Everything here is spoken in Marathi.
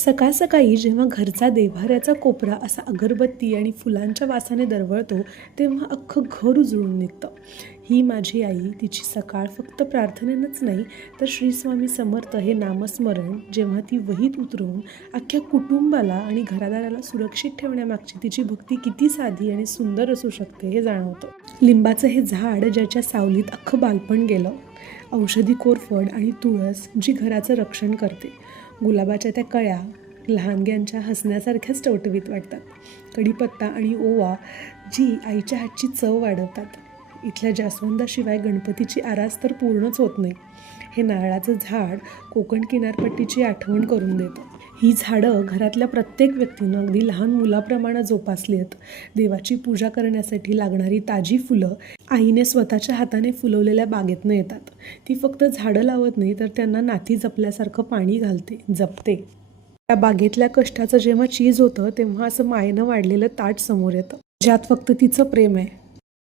सकाळ सकाळी जेव्हा घरचा देव्हाऱ्याचा कोपरा असा अगरबत्ती आणि फुलांच्या वासाने दरवळतो तेव्हा अख्खं घर उजळून निघतं. ही माझी आई, तिची सकाळ फक्त प्रार्थनेनंच नाही तर श्री स्वामी समर्थ हे नामस्मरण जेव्हा ती वहीत उतरवून अख्ख्या कुटुंबाला आणि घरादाराला सुरक्षित ठेवण्यामागची तिची भक्ती किती साधी आणि सुंदर असू शकते हे जाणवतं. लिंबाचं हे झाड ज्याच्या सावलीत अख्खं बालपण गेलं, औषधी कोरफड आणि तुळस जी घराचं रक्षण करते, गुलाबाच्या त्या कळ्या लहानग्यांच्या हसण्यासारख्याच टवटवीत वाटतात, कढीपत्ता आणि ओवा जी आईच्या हातची चव वाढवतात, इथल्या जास्वंदाशिवाय गणपतीची आरास तर पूर्णच होत नाही. हे नारळाचं झाड कोकण किनारपट्टीची आठवण करून देतं. ही झाडं घरातल्या प्रत्येक व्यक्तीनं अगदी लहान मुलाप्रमाणे जोपासली आहेत. देवाची पूजा करण्यासाठी लागणारी ताजी फुलं आईने स्वतःच्या हाताने फुलवलेल्या बागेतनं येतात. ती फक्त झाडं लावत नाही तर त्यांना नाती जपल्यासारखं पाणी घालते, जपते. त्या बागेतल्या कष्टाचं जेव्हा चीज होतं तेव्हा असं मायेनं वाढलेलं ताट समोर येतं, ज्यात फक्त तिचं प्रेम आहे.